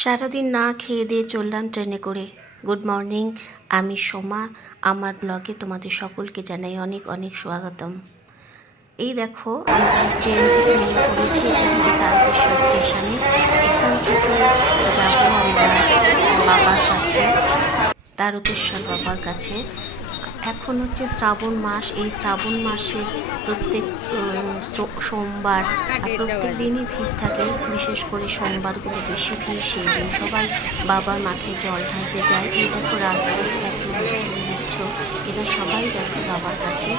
সারাদিন না খেয়ে দিয়ে চললাম ট্রেনে করে। গুড মর্নিং, আমি সোমা। আমার ব্লগে তোমাদের সকলকে জানাই অনেক অনেক স্বাগতম। এই দেখো, আমরা ট্রেন থেকে নেমে পড়েছি। এটা হচ্ছে তারকেশ্বর স্টেশনে। এখান থেকে যাব আমরা বাবার কাছে, তারকেশ্বর বাবার কাছে। এখন হচ্ছে শ্রাবণ মাস। এই শ্রাবণ মাসের প্রত্যেক সোমবার প্রত্যেক দিনই ভিড় থাকে, বিশেষ করে সোমবারগুলো বেশি ভিড়। সেই দিন সবাই বাবার মাথায় জল ঢালতে যায়। এই দেখো রাস্তায় এত লোকজন দেখছ, এরা সবাই যাচ্ছে বাবার কাছে।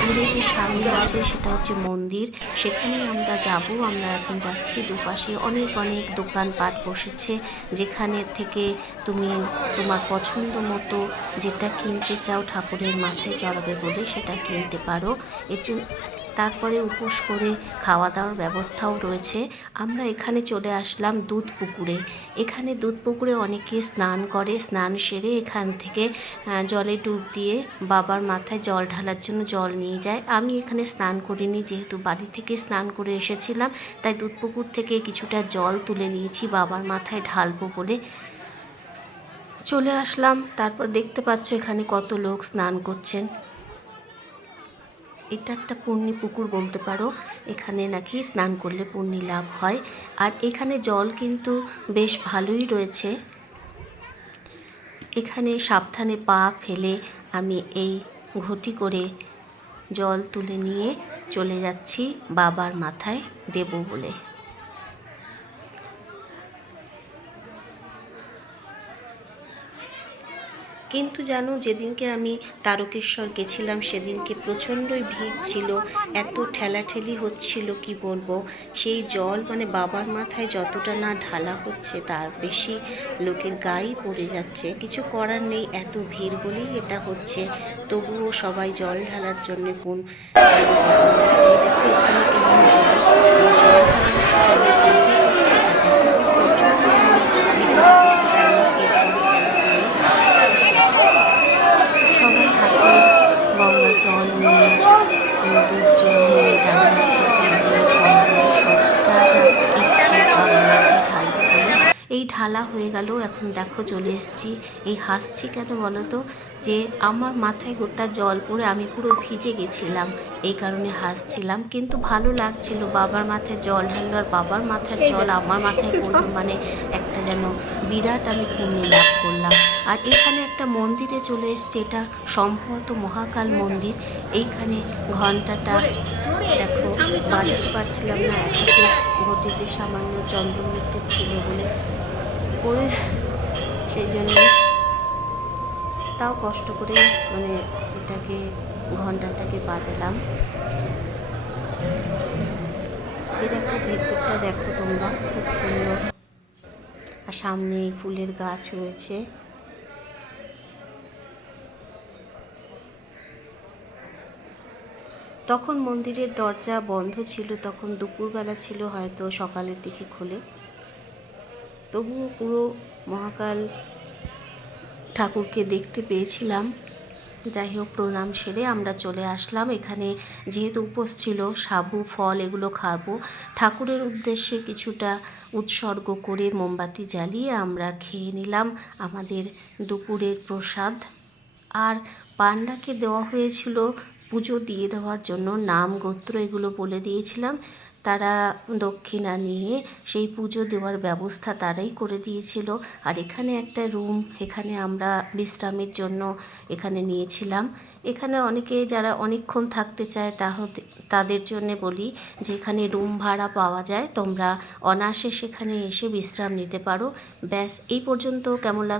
দূরে যে সামনে আছে সেটা হচ্ছে মন্দির, সেখানেই আমরা যাব। আমরা এখন যাচ্ছি। দুপাশে অনেক অনেক দোকানপাট বসেছে, যেখানে থেকে তুমি তোমার পছন্দ মতো যেটা কিনতে চাও ঠাকুরের মাথায় চড়াবে বলে সেটা কিনতে পারো। এর জন্য তারপরে উপোস করে খাওয়া দাওয়ার ব্যবস্থাও রয়েছে। আমরা এখানে চলে আসলাম দুধ পুকুরে। এখানে দুধ পুকুরে অনেকে স্নান করে। স্নান সেরে এখান থেকে জলে ডুব দিয়ে বাবার মাথায় জল ঢালার জন্য জল নিয়ে যায়। আমি এখানে স্নান করিনি, যেহেতু বাড়ি থেকে স্নান করে এসেছিলাম, তাই দুধ পুকুর থেকে কিছুটা জল তুলে নিয়েছি বাবার মাথায় ঢালবো বলে চলে আসলাম। তারপর দেখতে পাচ্ছ এখানে কত লোক স্নান করছেন। এটা একটা পুণ্যি পুকুর বলতে পারো। এখানে নাকি স্নান করলে পুণ্যি লাভ হয়। আর এখানে জল কিন্তু বেশ ভালোই রয়েছে। এখানে সাবধানে পা ফেলে আমি এই ঘটি করে জল তুলে নিয়ে চলে যাচ্ছি বাবার মাথায় দেব বলে। কিন্তু জানো, যেদিনকে আমি তারকেশ্বর গেছিলাম সেদিনকে প্রচণ্ডই ভিড় ছিল, এত ঠেলাঠেলি হচ্ছিল কি বলবো। সেই জল বাবার মাথায় যতটা না ঢালা হচ্ছে তার বেশি লোকের গায়েই পড়ে যাচ্ছে। কিছু করার নেই, এত ভিড় বলেই এটা হচ্ছে। তবুও সবাই জল ঢালার জন্য দেখো এখানে কেমন জল ঢালা হচ্ছে, জলের গন্ধ হচ্ছে। সবাই হাতে গঙ্গা জল নিয়ে, দুধ জল নিয়ে দাঁড়িয়ে আছে। সব যা যা ইচ্ছে বাবার মাথায় ঢালবে বলে। এই ঢালা হয়ে গেল। এখন দেখো চলে এসেছি। এই হাসছি কেন বলো তো, যে আমার মাথায় গোটা জল পড়ে আমি পুরো ভিজে গেছিলাম, এই কারণে হাসছিলাম। কিন্তু ভালো লাগছিল বাবার মাথায় জল ঢাললো, আর বাবার মাথার জল আমার মাথায় পড়লো, একটা যেন বিরাট আমি পুণ্য লাভ করলাম। আর এখানে একটা মন্দিরে চলে এসছে, এটা সম্ভবত মহাকাল মন্দির। এইখানে ঘন্টাটা দেখো বাজাতে পারছিলাম না, এক হাতে ঘটিতে সামান্য চন্দন একটু ছিল বলে পরে, সেই জন্য তাও কষ্ট করে এটাকে ঘন্টাটাকে বাজালাম। এই দেখো ভেতরটা দেখো তোমরা, খুব সুন্দর। আর সামনে ফুলের গাছ রয়েছে। তখন মন্দিরের দরজা বন্ধ ছিল, তখন দুপুরবেলা ছিল, হয়তো সকালের দিকে খোলে। তবুও পুরো মহাকাল ঠাকুরকে দেখতে পেয়েছিলাম। যাই হোক, প্রণাম সেরে আমরা চলে আসলাম। এখানে যেহেতু উপোস ছিল, সাবু ফল এগুলো খাবো। ঠাকুরের উদ্দেশ্যে কিছুটা উৎসর্গ করে মোমবাতি জ্বালিয়ে আমরা খেয়ে নিলাম আমাদের দুপুরের প্রসাদ। আর পান্ডাকে দেওয়া হয়েছিল পুজো দিয়ে দেওয়ার জন্য, নাম গোত্র এগুলো বলে দিয়েছিলাম। তারা দক্ষিণা নিয়ে সেই পুজো দেওয়ার ব্যবস্থা তারাই করে দিয়েছিল। আর এখানে একটা রুম, এখানে আমরা বিশ্রামের জন্য এখানে নিয়েছিলাম। এখানে অনেকে যারা অনেকক্ষণ থাকতে চায় তাদের জন্য বলি যে এখানে রুম ভাড়া পাওয়া যায়, তোমরা অনায়াসে সেখানে এসে বিশ্রাম নিতে পারো। ব্যাস, এই পর্যন্ত। কেমন লাগে